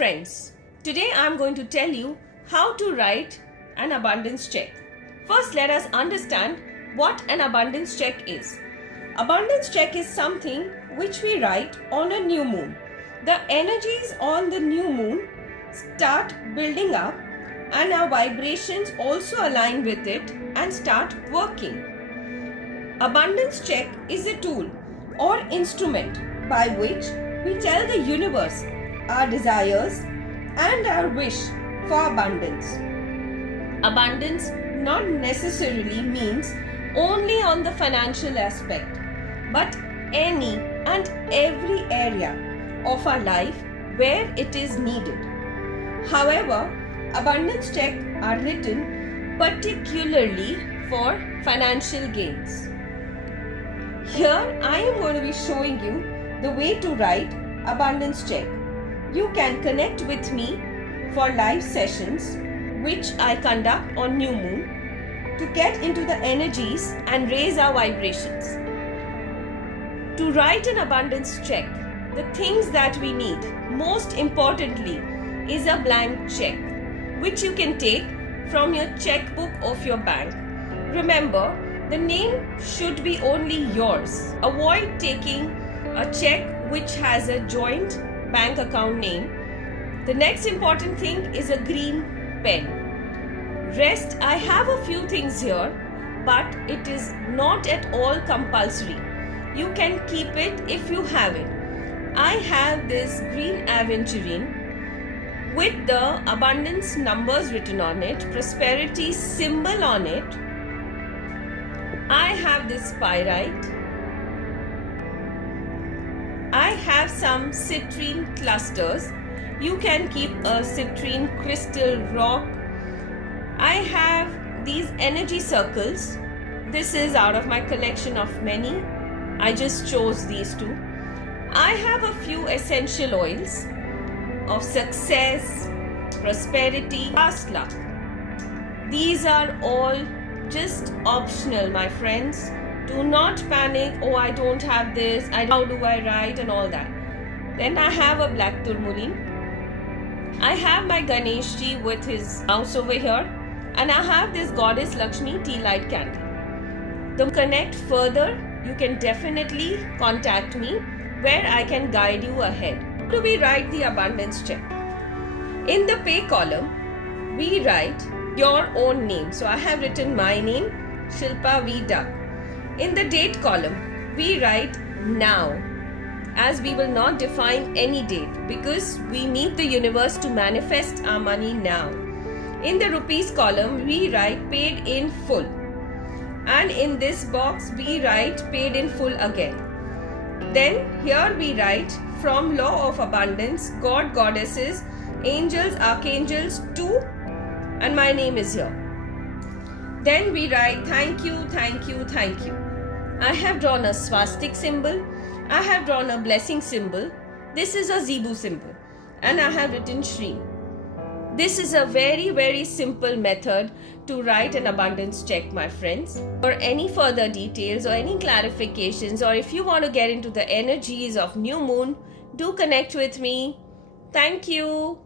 friends, today I am going to tell you how to write an abundance check. First, let us understand what an abundance check is. Abundance check is something which we write on a new moon. The energies on the new moon start building up and our vibrations also align with it and start working. Abundance check is a tool or instrument by which we tell the universe our desires and our wish for abundance. Abundance not necessarily means only on the financial aspect, but any and every area of our life where it is needed. However, abundance check are written particularly for financial gains. Here I am going to be showing you the way to write abundance check. You can connect with me for live sessions which I conduct on new moon to get into the energies and raise our vibrations. To write an abundance check, the things that we need most importantly is a blank check which you can take from your checkbook of your bank. Remember, the name should be only yours. Avoid taking a check which has a joint bank account name. The next important thing is a green pen. Rest, I have a few things here, but it is not at all compulsory. You can keep it if you have it. I have this green aventurine with the abundance numbers written on it, prosperity symbol on it. I have this pyrite. I have some citrine clusters. You can keep a citrine crystal rock. I have these energy circles. This is out of my collection of many. I just chose these two. I have a few essential oils of success, prosperity, fast luck. These are all just optional, my friends. Do not panic, oh I don't have this, how do I write and all that. Then I have a black tourmaline. I have my Ganeshji with his mouse over here. And I have this goddess Lakshmi tea light candle. To connect further, you can definitely contact me where I can guide you ahead. How do we write the abundance check? In the pay column, we write your own name. So I have written my name, Shilpa V. Duck. In the date column, we write now, as we will not define any date because we need the universe to manifest our money now. In the rupees column, we write paid in full. And in this box, we write paid in full again. Then here we write from law of abundance, God, goddesses, angels, archangels, to, and my name is here. Then we write thank you, thank you, thank you. I have drawn a swastik symbol. I have drawn a blessing symbol. This is a Zebu symbol. And I have written Shri. This is a very simple method to write an abundance check, my friends. For any further details or any clarifications, or if you want to get into the energies of new moon, do connect with me. Thank you.